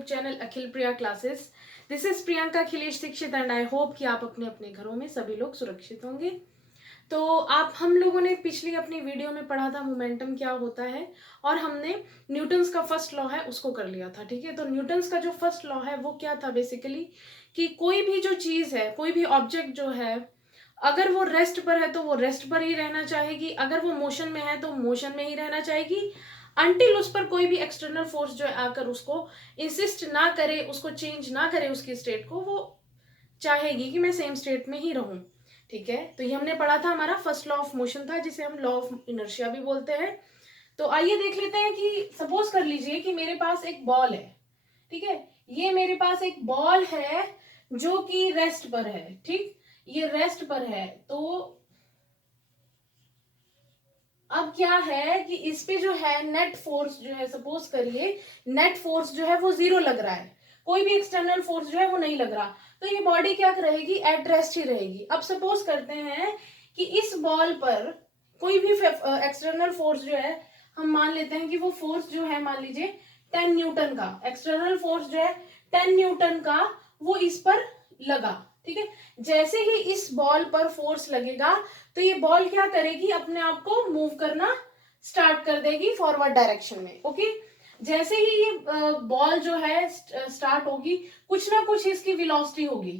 YouTube channel Akhil Priya classes. This is Priyanka Akhilesh Dixit and I hope कि आप अपने अपने घरों में सभी लोग सुरक्षित होंगे। तो आप हम लोगों ने पिछली अपनी वीडियो में पढ़ा था मोमेंटम क्या होता है और हमने न्यूटन्स का फर्स्ट लॉ है उसको कर लिया था। ठीक है, तो न्यूटन्स का जो फर्स्ट लॉ है वो क्या था बेसिकली कि कोई भी जो चीज है, कोई भी ऑब्जेक्ट जो है, अगर वो रेस्ट पर है तो वो रेस्ट पर ही रहना चाहेगी, अगर वो मोशन में है तो मोशन में ही रहना चाहेगी, अनटिल उस पर कोई भी एक्सटर्नल फोर्स जो है आकर उसको इंसिस्ट ना करे, उसको चेंज ना करे उसकी स्टेट को, वो चाहेगी कि मैं सेम स्टेट में ही रहूं। ठीक है, तो ये हमने पढ़ा था, हमारा फर्स्ट लॉ ऑफ मोशन था जिसे हम लॉ ऑफ इनर्शिया भी बोलते हैं। तो आइए देख लेते हैं कि सपोज कर लीजिए कि मेरे पास एक बॉल है। ठीक है, ये मेरे पास एक बॉल है जो कि रेस्ट पर है। ठीक, ये रेस्ट पर है। तो अब क्या है कि इस पे जो है नेट फोर्स जो है, सपोज करिए नेट फोर्स जो है वो 0 लग रहा है, कोई भी एक्सटर्नल फोर्स जो है वो नहीं लग रहा, तो ये बॉडी क्या रहेगी, एट रेस्ट ही रहेगी। अब सपोज करते हैं कि इस बॉल पर कोई भी एक्सटर्नल फोर्स जो है, हम मान लेते हैं कि वो फोर्स जो है मान लीजिए 10 न्यूटन का, एक्सटर्नल फोर्स जो है 10 न्यूटन का वो इस पर लगा। ठीक है, जैसे ही इस बॉल पर फोर्स लगेगा तो ये बॉल क्या करेगी, अपने आप को मूव करना स्टार्ट कर देगी फॉरवर्ड डायरेक्शन में। ओके, जैसे ही ये बॉल जो है स्टार्ट होगी, कुछ ना कुछ इसकी वेलोसिटी होगी,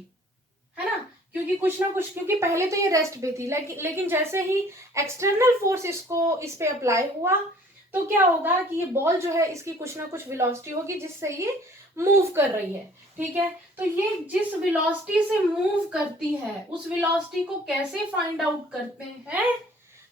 है ना, क्योंकि कुछ ना कुछ, क्योंकि पहले तो ये रेस्ट पे थी, लेकिन जैसे ही एक्सटर्नल फोर्स इस पे अप्लाई हुआ तो क्या होगा कि ये बॉल जो है इसकी कुछ ना कुछ वेलोसिटी होगी जिससे ये मूव कर रही है। ठीक है, तो ये जिस वेलोसिटी से मूव करती है उस वेलोसिटी को कैसे फाइंड आउट करते हैं,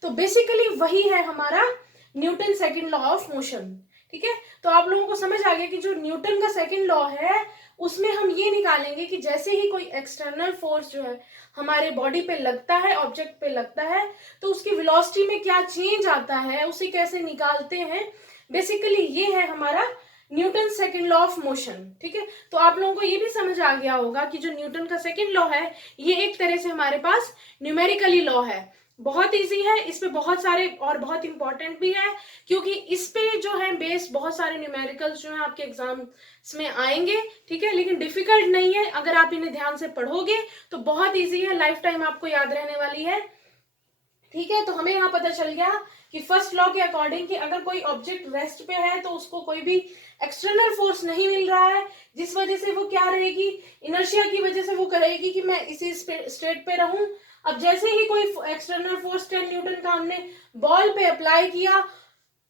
तो बेसिकली वही है हमारा Newton second law of motion. ठीक है, तो आप लोगों को समझ आ गया कि जो न्यूटन का सेकंड लॉ है उसमें हम ये निकालेंगे कि जैसे ही कोई एक्सटर्नल फोर्स जो है हमारे बॉडी पे लगता है, ऑब्जेक्ट पे लगता है, तो उसकी वेलोसिटी में क्या चेंज आता है, उसे कैसे निकालते हैं। बेसिकली ये है हमारा Newton second law of motion. ठीक है, तो आप लोगों को ये भी समझ आ गया होगा कि जो न्यूटन का सेकंड लॉ है ये एक तरह से हमारे पास न्यूमेरिकली लॉ है, बहुत इजी है, इस पे बहुत सारे और बहुत इंपॉर्टेंट भी है, क्योंकि इस पे जो है बेस बहुत सारे न्यूमेरिकल्स जो है आपके एग्जाम्स में आएंगे। ठीक है, लेकिन डिफिकल्ट नहीं है, अगर आप इन्हें ध्यान से पढ़ोगे तो बहुत इजी है, लाइफ टाइम आपको याद रहने वाली है। ठीक है, तो हमें यहाँ पता चल गया कि फर्स्ट लॉ के अकॉर्डिंग कि अगर कोई ऑब्जेक्ट रेस्ट पे है तो उसको कोई भी एक्सटर्नल फोर्स नहीं मिल रहा है, जिस वजह से वो क्या रहेगी, इनर्शिया की वजह से वो कहेगी कि मैं इसी स्टेट पे रहूं। अब जैसे ही कोई एक्सटर्नल फोर्स 10 न्यूटन का हमने बॉल पे अप्लाई किया,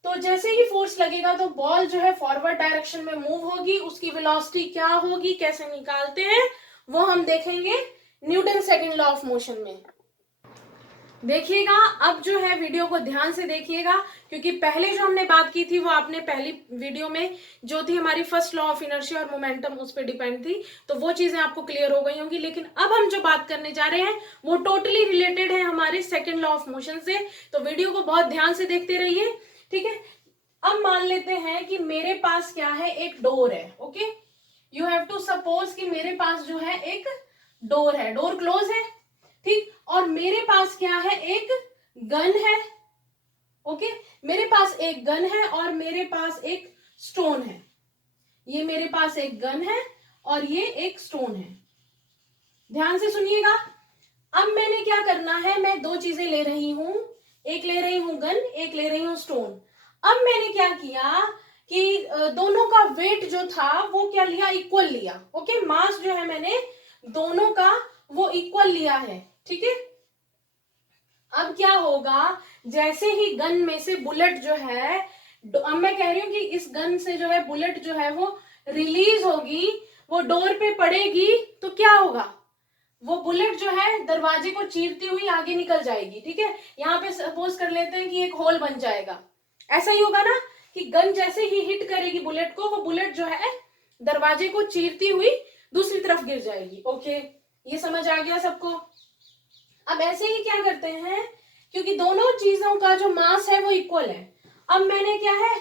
तो जैसे ही फोर्स लगेगा तो बॉल जो है फॉरवर्ड डायरेक्शन में मूव होगी, उसकी वेलोसिटी क्या होगी, कैसे निकालते हैं वो हम देखेंगे Newton second law of motion में। देखिएगा, अब जो है वीडियो को ध्यान से देखिएगा, क्योंकि पहले जो हमने बात की थी वो आपने पहली वीडियो में जो थी हमारी फर्स्ट लॉ ऑफ इनर्शिया और मोमेंटम उस पर डिपेंड थी, तो वो चीजें आपको क्लियर हो गई होंगी। लेकिन अब हम जो बात करने जा रहे हैं वो टोटली रिलेटेड है हमारे सेकेंड लॉ ऑफ मोशन से, तो वीडियो को बहुत ध्यान से देखते रहिए। ठीक है, अब मान लेते हैं कि मेरे पास क्या है, एक डोर है। Okay, you have to suppose कि मेरे पास जो है एक डोर है, डोर क्लोज है। ठीक, और मेरे पास क्या है, एक गन है। ओके, मेरे पास एक गन है और मेरे पास एक स्टोन है। ये मेरे पास एक गन है और ये एक स्टोन है, ध्यान से सुनिएगा। अब मैंने क्या करना है, मैं दो चीजें ले रही हूं, एक ले रही हूं गन, एक ले रही हूं स्टोन। अब मैंने क्या किया कि दोनों का वेट जो था वो क्या लिया, इक्वल लिया। ओके, मास जो है मैंने दोनों का वो इक्वल लिया है। ठीक है, अब क्या होगा, जैसे ही गन में से बुलेट जो है, अब मैं कह रही हूं कि इस गन से जो है बुलेट जो है वो रिलीज होगी, वो डोर पे पड़ेगी, तो क्या होगा, वो बुलेट जो है दरवाजे को चीरती हुई आगे निकल जाएगी। ठीक है, यहाँ पे सपोज कर लेते हैं कि एक होल बन जाएगा, ऐसा ही होगा ना कि गन जैसे ही हिट करेगी बुलेट को, वो बुलेट जो है दरवाजे को चीरती हुई दूसरी तरफ गिर जाएगी। ओके, ये समझ आ गया सबको। अब ऐसे ही क्या करते हैं, क्योंकि दोनों चीजों का जो मास है वो इक्वल है, अब मैंने क्या है,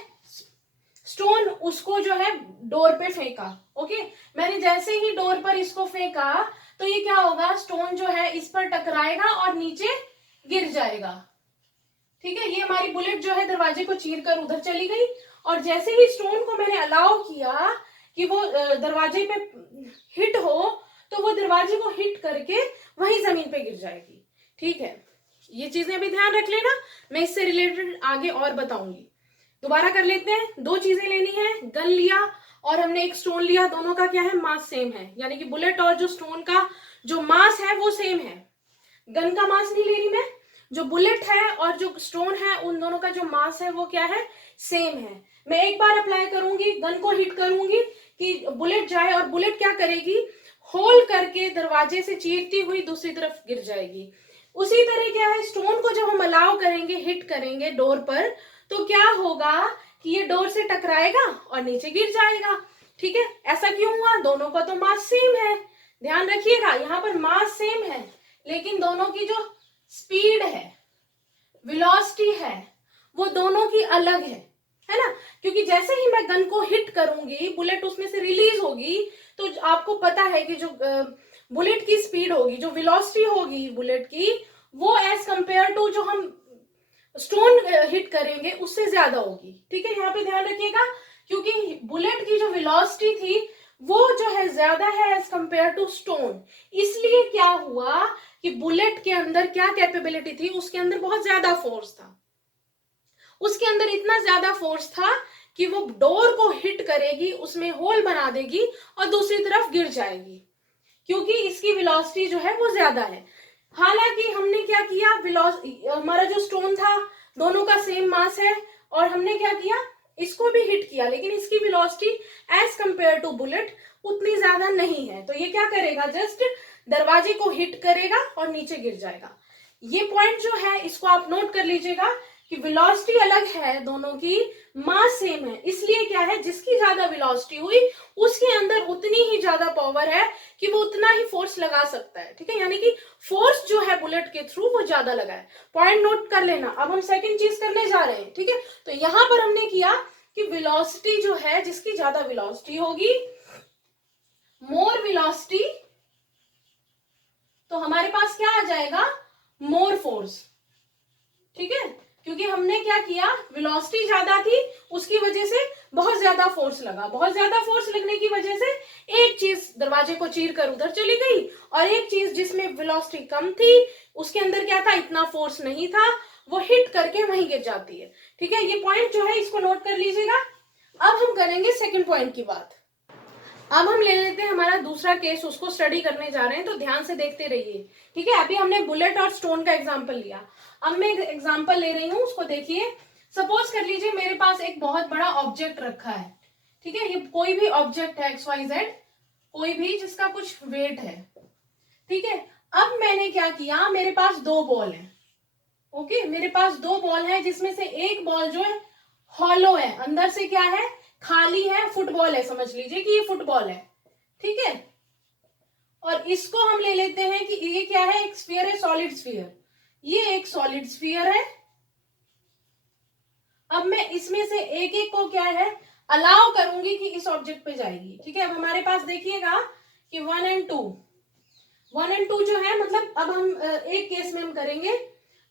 स्टोन उसको जो है डोर पे फेंका। ओके, मैंने जैसे ही डोर पर इसको फेंका तो ये क्या होगा, स्टोन जो है इस पर टकराएगा और नीचे गिर जाएगा। ठीक है, ये हमारी बुलेट जो है दरवाजे को चीर कर उधर चली गई, और जैसे ही स्टोन को मैंने अलाउ किया कि वो दरवाजे पे हिट हो तो वो दरवाजे को हिट करके वहीं जमीन पे गिर जाएगी। ठीक है, ये चीजें अभी ध्यान रख लेना, मैं इससे रिलेटेड आगे और बताऊंगी। दोबारा कर लेते हैं, दो चीजें लेनी है, गन लिया और हमने एक स्टोन लिया, दोनों का क्या है, मास सेम है, यानी कि बुलेट और जो स्टोन का जो मास है वो सेम है। गन का मास नहीं ले रही मैं, जो बुलेट है और जो स्टोन है उन दोनों का जो मास है वो क्या है, सेम है। मैं एक बार अप्लाई करूंगी, गन को हिट करूंगी कि बुलेट जाए, और बुलेट क्या करेगी, होल करके दरवाजे से चीरती हुई दूसरी तरफ गिर जाएगी। उसी तरह क्या है, स्टोन को जब हम अलाउ करेंगे, हिट करेंगे डोर पर, तो क्या होगा कि ये डोर से टकराएगा और नीचे गिर जाएगा। ठीक है, ऐसा क्यों हुआ, दोनों का तो मास सेम है। ध्यान रखिएगा, यहाँ पर मास सेम है लेकिन दोनों की जो स्पीड है, वेलोसिटी है, वो दोनों की अलग है ना। क्योंकि जैसे ही मैं गन को हिट करूंगी, बुलेट उसमें से रिलीज होगी, तो आपको पता है कि जो बुलेट की स्पीड होगी, जो वेलोसिटी होगी बुलेट की, वो एज कंपेयर टू जो हम स्टोन हिट करेंगे उससे ज्यादा होगी। ठीक है, यहाँ पे ध्यान रखिएगा, क्योंकि बुलेट की जो वेलोसिटी थी वो जो है ज्यादा है एज कंपेयर टू स्टोन, इसलिए क्या हुआ कि बुलेट के अंदर क्या कैपेबिलिटी थी, उसके अंदर बहुत ज्यादा फोर्स था, उसके अंदर इतना ज्यादा फोर्स था कि वो डोर को हिट करेगी, उसमें होल बना देगी और दूसरी तरफ गिर जाएगी, क्योंकि इसकी वेलोसिटी जो है वो ज्यादा है। हालांकि हमने क्या किया, हमारा जो स्टोन था दोनों का सेम मास है और हमने क्या किया, इसको भी हिट किया, लेकिन इसकी velocity as compare to bullet उतनी ज्यादा नहीं है, तो ये क्या करेगा, जस्ट दरवाजे को हिट करेगा और नीचे गिर जाएगा। ये पॉइंट जो है इसको आप नोट कर लीजिएगा कि वेलोसिटी अलग है दोनों की, मास सेम है, इसलिए क्या है, जिसकी ज्यादा वेलोसिटी हुई उसके अंदर उतनी ही ज्यादा पावर है कि वो उतना ही फोर्स लगा सकता है। ठीक है, यानी कि फोर्स जो है बुलेट के थ्रू वो ज्यादा लगा है। पॉइंट नोट कर लेना। अब हम सेकंड चीज करने जा रहे हैं। ठीक है, तो यहां पर हमने किया कि वेलोसिटी जो है, जिसकी ज्यादा वेलोसिटी होगी, मोर वेलोसिटी, तो हमारे पास क्या आ जाएगा, मोर फोर्स। ठीक है, क्योंकि हमने क्या किया, वेलोसिटी ज्यादा थी, उसकी वजह से बहुत ज्यादा फोर्स लगा, बहुत ज्यादा फोर्स लगने की वजह से एक चीज दरवाजे को चीर कर उधर चली गई, और एक चीज जिसमें वेलोसिटी कम थी उसके अंदर क्या था, इतना फोर्स नहीं था, वो हिट करके वहीं गिर जाती है। ठीक है, ये पॉइंट जो है इसको नोट कर लीजिएगा। अब हम करेंगे सेकंड पॉइंट की बात। अब हम ले लेते हैं हमारा दूसरा केस, उसको स्टडी करने जा रहे हैं, तो ध्यान से देखते रहिए। ठीक है, अभी हमने बुलेट और स्टोन का एग्जांपल लिया, अब मैं एग्जांपल ले रही हूं, उसको देखिए। सपोज कर लीजिए मेरे पास एक बहुत बड़ा ऑब्जेक्ट रखा है। ठीक है, ये कोई भी ऑब्जेक्ट है, XYZ, कोई भी जिसका कुछ वेट है। ठीक है, अब मैंने क्या किया, मेरे पास दो बॉल है। ओके, मेरे पास दो बॉल है, जिसमें से एक बॉल जो है हॉलो है, अंदर से क्या है, खाली है, फुटबॉल है, समझ लीजिए कि ये फुटबॉल है। ठीक है, और इसको हम ले लेते हैं कि ये क्या है, एक स्फीयर है, सॉलिड स्फीयर, ये एक सॉलिड स्फीयर है। अब मैं इसमें से एक एक को क्या है, अलाउ करूंगी कि इस ऑब्जेक्ट पे जाएगी। ठीक है, अब हमारे पास देखिएगा कि 1 and 2 जो है, मतलब अब हम एक केस में हम करेंगे,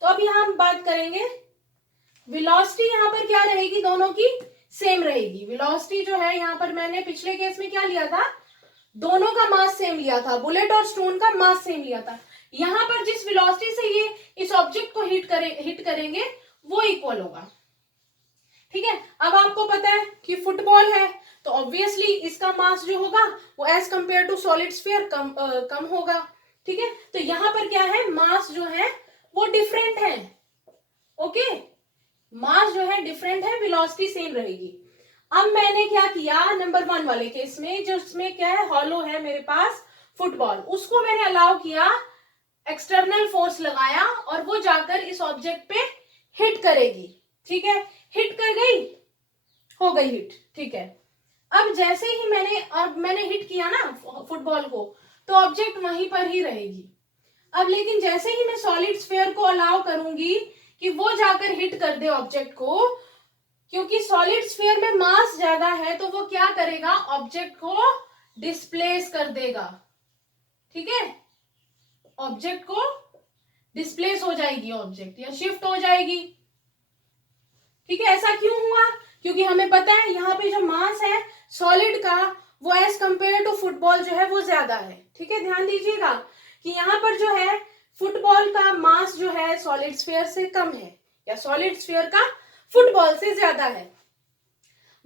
तो अब यहां हम बात करेंगे वेलोसिटी, यहां पर क्या रहेगी, दोनों की सेम रहेगी। वेलोसिटी जो है यहाँ पर, मैंने पिछले केस में क्या लिया था, दोनों का मास सेम लिया था, बुलेट और स्टोन का मास सेम लिया था। यहां पर जिस वेलोसिटी से ये इस ऑब्जेक्ट को हिट करेंगे वो इक्वल होगा। ठीक है, अब आपको पता है कि फुटबॉल है, तो ऑब्वियसली इसका मास जो होगा वो as compare to solid sphere कम होगा। ठीक है, तो यहां पर क्या है, मास जो है वो डिफरेंट है। ओके, मास जो है डिफरेंट है, वेलोसिटी सेम रहेगी। अब मैंने क्या किया, नंबर 1 वाले केस में, जिसमें क्या है, हॉलो है मेरे पास फुटबॉल, उसको मैंने अलाउ किया, एक्सटर्नल फोर्स लगाया और वो जाकर इस ऑब्जेक्ट पे हिट करेगी। ठीक है, हिट कर गई, हो गई हिट। ठीक है, अब जैसे ही मैंने हिट किया ना फुटबॉल को, तो ऑब्जेक्ट वहीं पर ही रहेगी। अब लेकिन जैसे ही मैं सॉलिड स्फीयर को अलाउ करूंगी कि वो जाकर हिट कर दे ऑब्जेक्ट को, क्योंकि सॉलिड स्फीयर में मास ज्यादा है, तो वो क्या करेगा, ऑब्जेक्ट को डिस्प्लेस कर देगा। ठीक है, ऑब्जेक्ट को डिस्प्लेस हो जाएगी, ऑब्जेक्ट या शिफ्ट हो जाएगी। ठीक है, ऐसा क्यों हुआ, क्योंकि हमें पता है यहाँ पे जो मास है सॉलिड का वो एज कंपेयर टू फुटबॉल जो है वो ज्यादा है। ठीक है, ध्यान दीजिएगा कि यहाँ पर जो है फुटबॉल का मास जो है सॉलिड स्फीयर से कम है, या सॉलिड स्फीयर का फुटबॉल से ज्यादा है।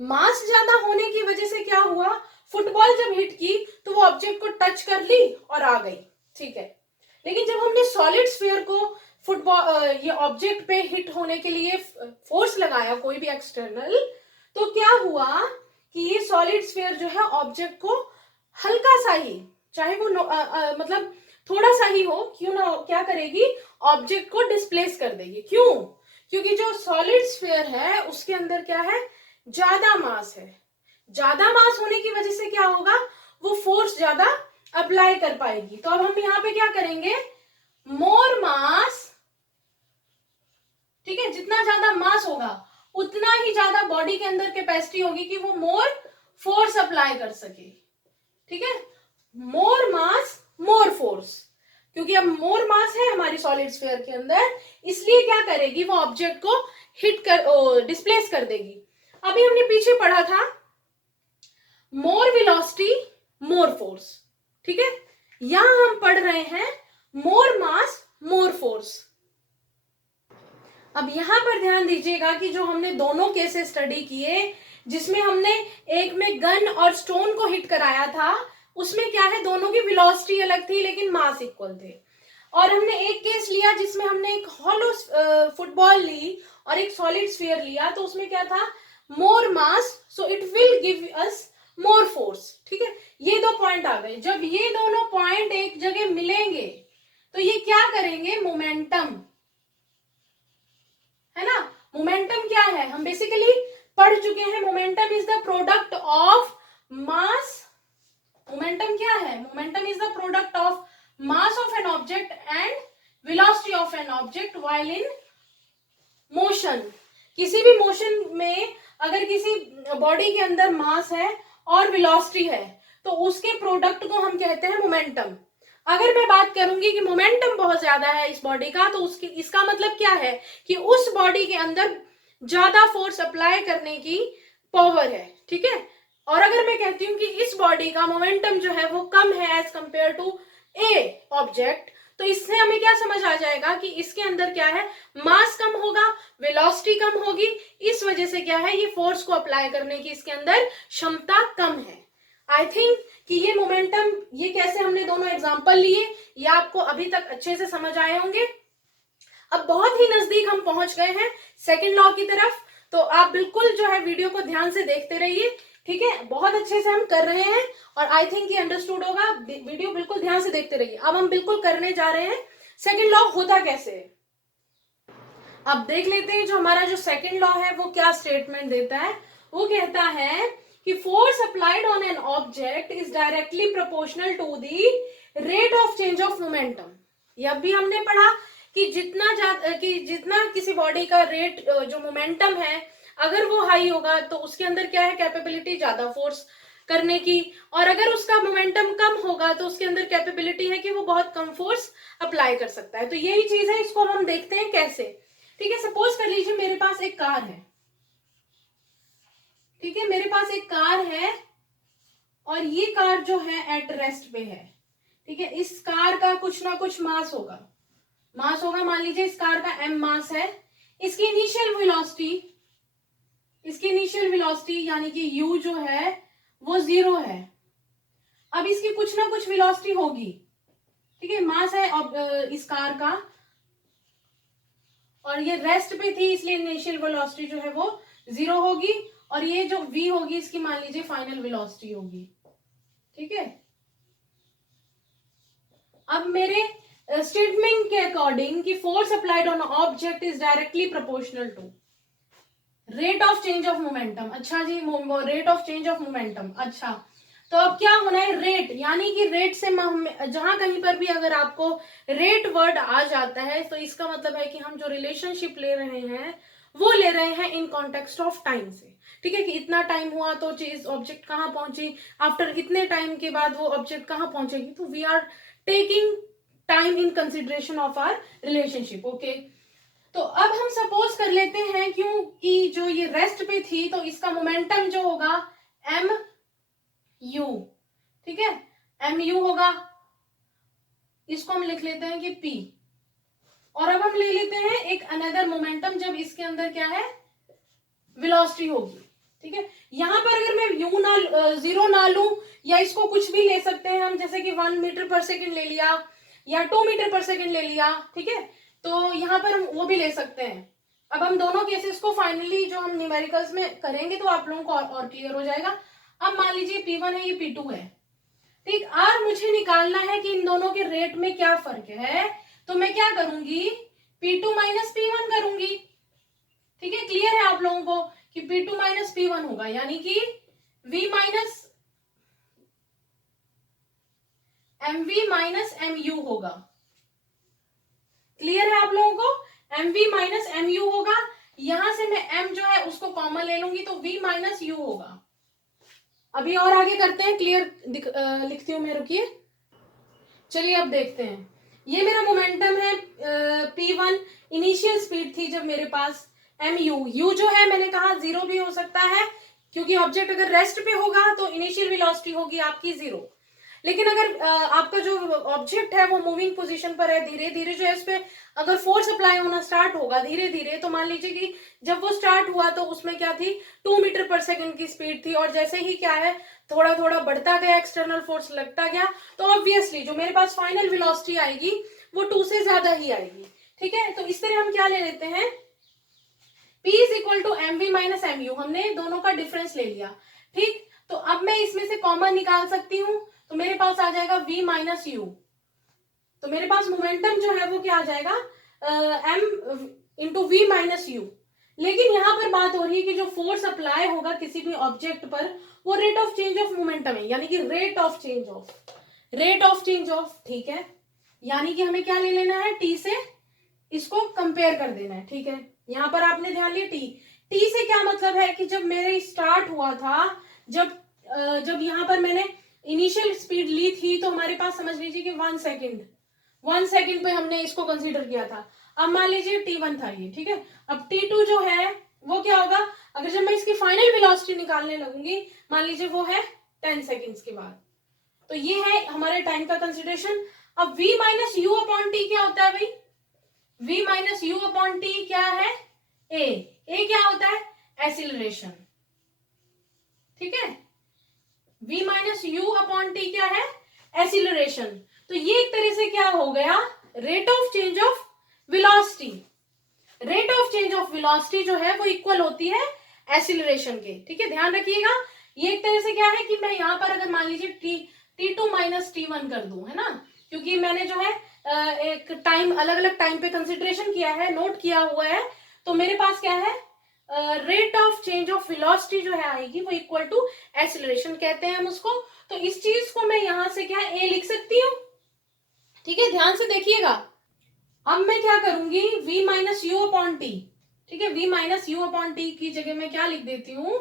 मास ज्यादा होने की वजह से क्या हुआ, फुटबॉल जब हिट की तो वो ऑब्जेक्ट को टच कर ली और आ गई। ठीक है, लेकिन जब हमने सॉलिड स्फीयर को फुटबॉल ये ऑब्जेक्ट पे हिट होने के लिए फोर्स लगाया कोई भी एक्सटर्नल, तो क्या हुआ कि ये सॉलिड स्फीयर जो है ऑब्जेक्ट को हल्का सा ही, चाहे वो मतलब थोड़ा सा ही हो क्यों ना, क्या करेगी, ऑब्जेक्ट को डिस्प्लेस कर देगी। क्यों? क्योंकि जो सॉलिड स्फीयर है उसके अंदर क्या है, ज्यादा मास है। ज्यादा मास होने की वजह से क्या होगा, वो फोर्स ज्यादा अप्लाई कर पाएगी। तो अब हम यहाँ पे क्या करेंगे, मोर मास, ठीक है, जितना ज्यादा मास होगा उतना ही ज्यादा बॉडी के अंदर कैपेसिटी होगी कि वो मोर फोर्स अप्लाई कर सके। ठीक है, मोर मास मोर फोर्स, क्योंकि अब मोर मास है हमारी सॉलिड स्फीयर के अंदर, इसलिए क्या करेगी, वो ऑब्जेक्ट को हिट कर डिस्प्लेस कर देगी। अभी हमने पीछे पढ़ा था मोर वेलोसिटी मोर फोर्स। ठीक है, यहां हम पढ़ रहे हैं मोर मास मोर फोर्स। अब यहां पर ध्यान दीजिएगा कि जो हमने दोनों केसेस स्टडी किए, जिसमें हमने एक में गन और स्टोन को हिट कराया था, उसमें क्या है, दोनों की वेलोसिटी अलग थी लेकिन मास इक्वल थे। और हमने एक केस लिया जिसमें हमने एक हॉलो फुटबॉल ली और एक सॉलिड स्फीयर लिया, तो उसमें क्या था, more mass so it will give us more force. ठीक है, ये दो पॉइंट आ गए। जब ये दोनों पॉइंट एक जगह मिलेंगे तो ये क्या करेंगे, मोमेंटम, है ना। मोमेंटम क्या है, हम बेसिकली पढ़ चुके हैं, momentum is the product of mass. Momentum क्या है, momentum is the product of mass of an object and velocity of an object while in motion. किसी भी मोशन में अगर किसी बॉडी के अंदर मास है और वेलोसिटी है तो उसके प्रोडक्ट को हम कहते हैं मोमेंटम। अगर मैं बात करूंगी कि मोमेंटम बहुत ज्यादा है इस बॉडी का, तो उसकी इसका मतलब क्या है कि उस बॉडी के अंदर ज्यादा फोर्स अप्लाई करने की पावर है। ठीक है, और अगर मैं कहती हूँ कि इस बॉडी का मोमेंटम जो है वो कम है as compare to a object, तो इससे हमें क्या समझ आ जाएगा कि इसके अंदर क्या है, मास कम होगा, वेलोसिटी कम होगी, इस वजह से क्या है, ये फोर्स को अप्लाई करने की इसके अंदर क्षमता कम है। आई थिंक कि ये मोमेंटम, ये कैसे हमने दोनों एग्जांपल लिए, ये आपको अभी तक अच्छे से समझ आए होंगे। अब बहुत ही नजदीक हम पहुंच गए हैं सेकंड लॉ की तरफ, तो आप बिल्कुल जो है वीडियो को ध्यान से देखते रहिए। ठीक है, बहुत अच्छे से हम कर रहे हैं और आई थिंक ये अंडरस्टूड होगा। वीडियो बिल्कुल ध्यान से देखते रहिए। अब हम बिल्कुल करने जा रहे हैं सेकंड लॉ होता कैसे है। अब देख लेते हैं जो हमारा जो सेकंड लॉ है वो क्या स्टेटमेंट देता है। वो कहता है कि force applied on an object is directly proportional to the rate of change of momentum. यह भी हमने पढ़ा कि जितना किसी बॉडी का रेट जो मोमेंटम है अगर वो हाई होगा तो उसके अंदर क्या है, कैपेबिलिटी ज्यादा फोर्स करने की, और अगर उसका मोमेंटम कम होगा तो उसके अंदर कैपेबिलिटी है कि वो बहुत कम फोर्स अप्लाई कर सकता है। तो यही चीज है, इसको हम देखते हैं कैसे। ठीक है, सपोज कर लीजिए मेरे पास एक कार है। ठीक है, मेरे पास एक कार है और ये कार जो है एट रेस्ट पे है। ठीक है, इस कार का कुछ ना कुछ मास होगा, मान लीजिए इस कार का m मास है। इसकी इनिशियल वेलोसिटी यानी कि u जो है वो 0 है। अब इसकी कुछ ना कुछ वेलोसिटी होगी। ठीक है, मास है इस कार का और ये रेस्ट पे थी, इसलिए इनिशियल वेलोसिटी जो है वो 0 होगी, और ये जो v होगी इसकी मान लीजिए फाइनल वेलोसिटी होगी। ठीक है, अब मेरे स्टेटमेंट के अकॉर्डिंग कि force applied on object is directly proportional to rate of change of momentum. अच्छा जी, rate of change of momentum. अच्छा, तो अब क्या होना है, रेट, यानी कि रेट से जहां कहीं पर भी अगर आपको रेट वर्ड आ जाता है तो इसका मतलब है कि हम जो रिलेशनशिप ले रहे हैं वो ले रहे हैं इन कॉन्टेक्स्ट ऑफ टाइम से। ठीक है, कि इतना टाइम हुआ तो चीज ऑब्जेक्ट कहाँ पहुंची, आफ्टर इतने टाइम के बाद वो ऑब्जेक्ट कहाँ पहुंचेगी। तो we are taking time in consideration of our relationship. Okay, तो अब हम सपोज कर लेते हैं क्योंकि जो ये रेस्ट पे थी तो इसका मोमेंटम जो होगा m यू, ठीक है, एम यू होगा, इसको हम लिख लेते हैं कि पी। और अब हम ले लेते हैं एक अनदर मोमेंटम जब इसके अंदर क्या है, वेलोसिटी होगी, ठीक है। यहां पर अगर मैं यू ना जीरो ना लूं, या इसको कुछ भी ले सकते हैं हम, जैसे कि 1 मीटर पर सेकेंड ले लिया या 2 मीटर पर सेकेंड ले लिया, ठीक है, तो यहाँ पर हम वो भी ले सकते हैं। अब हम दोनों केसेस को फाइनली जो हम न्यूमेरिकल्स में करेंगे तो आप लोगों को और क्लियर हो जाएगा। अब मान लीजिए P1 है, ये P2 है, ठीक। और मुझे निकालना है कि इन दोनों के रेट में क्या फर्क है, तो मैं क्या करूंगी, P2 माइनस P1 करूंगी, ठीक है। क्लियर है आप लोगों को कि P2 माइनस P1 होगा, यानी कि V minus MV minus MU होगा। क्लियर है आप लोगों को, MV माइनस MU होगा। यहां से मैं M जो है उसको कॉमन ले लूंगी तो V माइनस U होगा। अभी और आगे करते हैं, क्लियर लिखती हूं मैं, रुकिए। चलिए अब देखते हैं, ये मेरा मोमेंटम है P1, इनिशियल स्पीड थी जब मेरे पास, MU, U जो है मैंने कहा जीरो भी हो सकता है, क्योंकि ऑब्जेक्ट अगर रेस्ट पे होगा तो इनिशियल वेलोसिटी होगी आपकी जीरो। लेकिन अगर आपका जो ऑब्जेक्ट है वो मूविंग पोजीशन पर है, धीरे धीरे जो है उस पर अगर फोर्स अप्लाई होना स्टार्ट होगा धीरे धीरे, तो मान लीजिए कि जब वो स्टार्ट हुआ तो उसमें क्या थी, 2 मीटर पर सेकेंड की स्पीड थी, और जैसे ही क्या है थोड़ा थोड़ा बढ़ता गया, एक्सटर्नल फोर्स लगता गया, तो ऑब्वियसली जो मेरे पास फाइनल वेलोसिटी आएगी वो 2 से ज्यादा ही आएगी, ठीक है। तो इस तरह हम क्या ले लेते हैं, P is equal to MV minus MU, हमने दोनों का डिफरेंस ले लिया, ठीक। तो अब मैं इसमें से कॉमन निकाल सकती हूँ, तो मेरे पास आ जाएगा V माइनस यू, तो मेरे पास मोमेंटम जो है वो क्या आ जाएगा, M into V minus you. लेकिन यहां पर बात हो रही है कि जो फोर्स अप्लाई होगा किसी भी ऑब्जेक्ट पर वो rate of change of momentum है, यानी कि रेट ऑफ चेंज ऑफ, ठीक है। यानी कि हमें क्या ले लेना है, T से इसको कंपेयर कर देना है, ठीक है। यहां पर आपने ध्यान लिया T से क्या मतलब है कि जब मेरे स्टार्ट हुआ था, जब यहां पर मैंने इनिशियल स्पीड ली थी, तो हमारे पास समझ लीजिए कि 1 सेकेंड पे हमने इसको कंसीडर किया था। अब मान लीजिए T1 था ये, ठीक है। अब T2 जो है वो क्या होगा, अगर जब मैं इसकी फाइनल वेलोसिटी निकालने लगूंगी, मान लीजिए वो है 10 सेकेंड्स के बाद, तो ये है हमारे टाइम का कंसिडरेशन। अब V minus you upon T क्या होता है भाई, V minus you upon T क्या है, ए क्या होता है, एक्सीलरेशन, ठीक है। V minus you upon T क्या है, एक्सीलरेशन। तो ये एक तरह से क्या हो गया, rate of change of velocity. Rate of change of velocity जो है वो इक्वल होती है एक्सीलरेशन के, ठीक है, ध्यान रखिएगा। ये एक तरह से क्या है कि मैं यहाँ पर अगर मान लीजिए T2 माइनस T1 कर दूं, है ना, क्योंकि मैंने जो है एक टाइम अलग अलग टाइम पे कंसिडरेशन किया है, नोट किया हुआ है, तो मेरे पास क्या है, rate of change of velocity जो है आएगी वो इक्वल टू एक्सीलरेशन कहते हैं हम उसको। तो इस चीज को मैं यहां से क्या ए लिख सकती हूँ, ठीक है, ध्यान से देखिएगा। अब मैं क्या करूंगी, V minus you upon T, ठीक है, V minus you upon T की जगह मैं क्या लिख देती हूँ,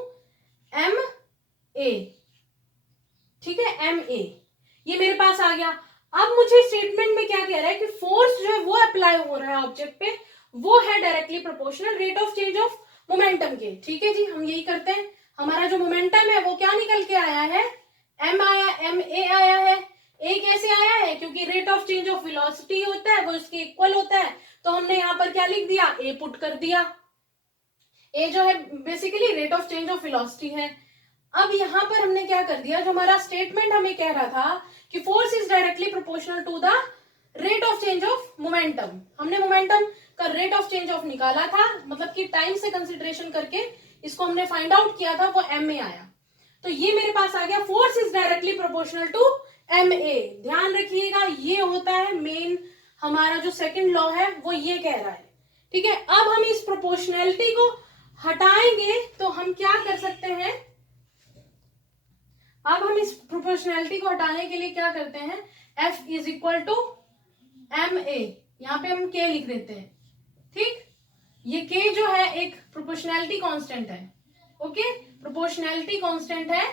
एम ए, ठीक है, एम ए, ये मेरे पास आ गया। अब मुझे स्टेटमेंट में क्या कह रहा है कि फोर्स जो है वो अप्लाई हो रहा है ऑब्जेक्ट पे, वो है directly proportional rate of change of momentum के, ठीक है जी। हम यही करते हैं, हमारा जो मोमेंटम है वो क्या निकल के आया है, एम आया, एम ए आया है। ए कैसे आया है, क्योंकि rate of change of velocity होता है वो इसके इक्वल होता है, तो हमने यहाँ पर क्या लिख दिया, ए पुट कर दिया। ए जो है basically rate of change of velocity है। अब यहां पर हमने क्या कर दिया, जो हमारा स्टेटमेंट हमें कह रहा था कि force is directly proportional to the rate of change of momentum, हमने मोमेंटम का रेट ऑफ चेंज ऑफ निकाला था, मतलब कि टाइम से कंसिडरेशन करके इसको हमने फाइंड आउट किया था, वो एम ए आया। तो ये मेरे पास आ गया, force is directly proportional to M A. ध्यान रखिएगा, ये होता है मेन हमारा जो सेकंड लॉ है वो ये कह रहा है, ठीक है। अब हम इस प्रोपोर्शनैलिटी को हटाएंगे तो हम क्या कर सकते हैं, अब हम इस प्रोपोर्शनैलिटी को हटाने के लिए क्या करते हैं, F is equal to M A, यहाँ पे हम K लिख देते हैं, ठीक। ये K जो है एक प्रोपोर्शनैलिटी कांस्टेंट है, ओके, प्रोपोर्शनैलिटी कांस्टेंट है।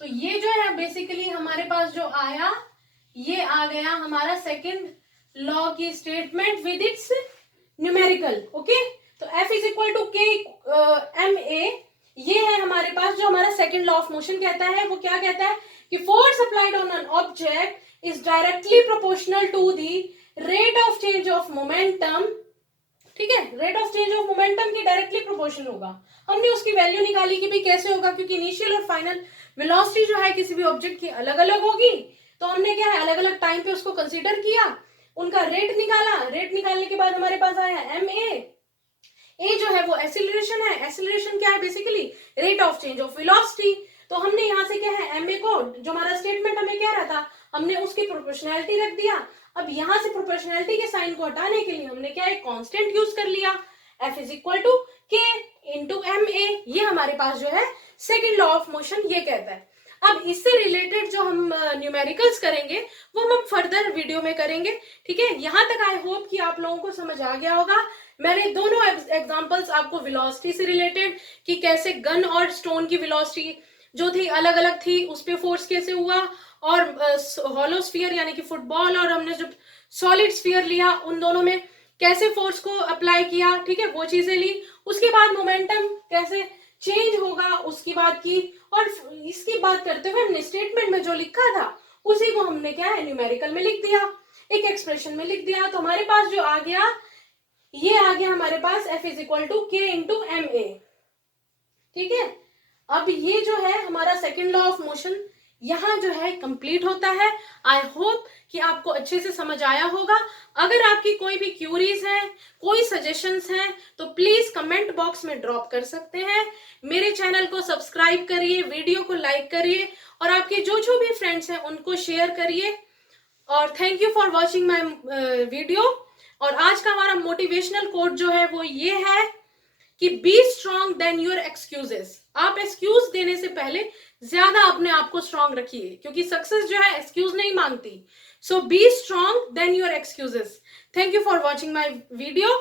तो ये जो है बेसिकली हमारे पास जो आया, ये आ गया हमारा सेकंड लॉ की statement with its numerical, okay. तो F is equal to K M A, ये है हमारे पास जो हमारा सेकंड लॉ ऑफ मोशन कहता है, वो क्या कहता है कि force applied on an object is directly proportional to the rate of change of momentum. ठीक है, rate of change of momentum की डायरेक्टली प्रोपोर्शनल होगा। हमने उसकी वैल्यू निकाली कि भाई कैसे होगा, क्योंकि इनिशियल और फाइनल वेलोसिटी जो है किसी भी ऑब्जेक्ट की अलग अलग होगी, तो हमने क्या है अलग अलग टाइम पे उसको कंसीडर किया, उनका रेट निकाला। रेट निकालने के बाद हमारे पास आया एम ए जो है वो एक्सीलरेशन है। एक्सीलरेशन क्या है, basically rate of change of velocity. तो हमने यहाँ से क्या है एम ए को, जो हमारा स्टेटमेंट हमें कह रहा था, हमने उसकी प्रोपोर्शनैलिटी रख दिया। अब यहाँ से प्रोपोर्शनैलिटी के साइन को हटाने के लिए हमने क्या है कांस्टेंट यूज कर लिया, F इज इक्वल टू के इंटू एम ए। ये हमारे पास जो है सेकेंड लॉ ऑफ मोशन ये कहता है। अब इससे रिलेटेड जो हम न्यूमेरिकल्स करेंगे वो हम फर्दर वीडियो में करेंगे। ठीक है, यहाँ तक आई होप कि आप लोगों को समझ आ गया होगा। मैंने दोनों एग्जांपल्स आपको वेलोसिटी से रिलेटेड कि कैसे गन और स्टोन की वेलोसिटी जो थी अलग अलग थी, उस पे फोर्स कैसे हुआ, और हॉलो स्फीयर यानी कि फुटबॉल और हमने जब सॉलिड स्फीयर लिया उन दोनों में कैसे फोर्स को अप्लाई किया, ठीक है, वो चीजें ली। उसके बाद मोमेंटम कैसे चेंज होगा उसकी बात की, और इसकी बात करते हुए हमने स्टेटमेंट में जो लिखा था उसी को हमने क्या है न्यूमेरिकल में लिख दिया, एक एक्सप्रेशन में लिख दिया। तो हमारे पास जो आ गया, ये आ गया हमारे पास F इज इक्वल टू के इंटू एम ए। ठीक है, अब ये जो है हमारा सेकेंड लॉ ऑफ मोशन यहाँ जो है कंप्लीट होता है। आई होप कि आपको अच्छे से समझ आया होगा। अगर आपकी कोई भी क्यूरीज है, कोई सजेशंस हैं, तो प्लीज कमेंट बॉक्स में ड्रॉप कर सकते हैं। मेरे चैनल को सब्सक्राइब करिए, वीडियो को लाइक करिए, और आपके जो जो भी फ्रेंड्स हैं उनको शेयर करिए। और thank you for watching my video. और आज का हमारा मोटिवेशनल कोट जो है वो ये है कि be strong then your excuses. आप एक्सक्यूज देने से पहले ज्यादा अपने आप को स्ट्रॉन्ग रखिए, क्योंकि सक्सेस जो है एक्सक्यूज नहीं मांगती। So be strong then your excuses. Thank you for watching my video.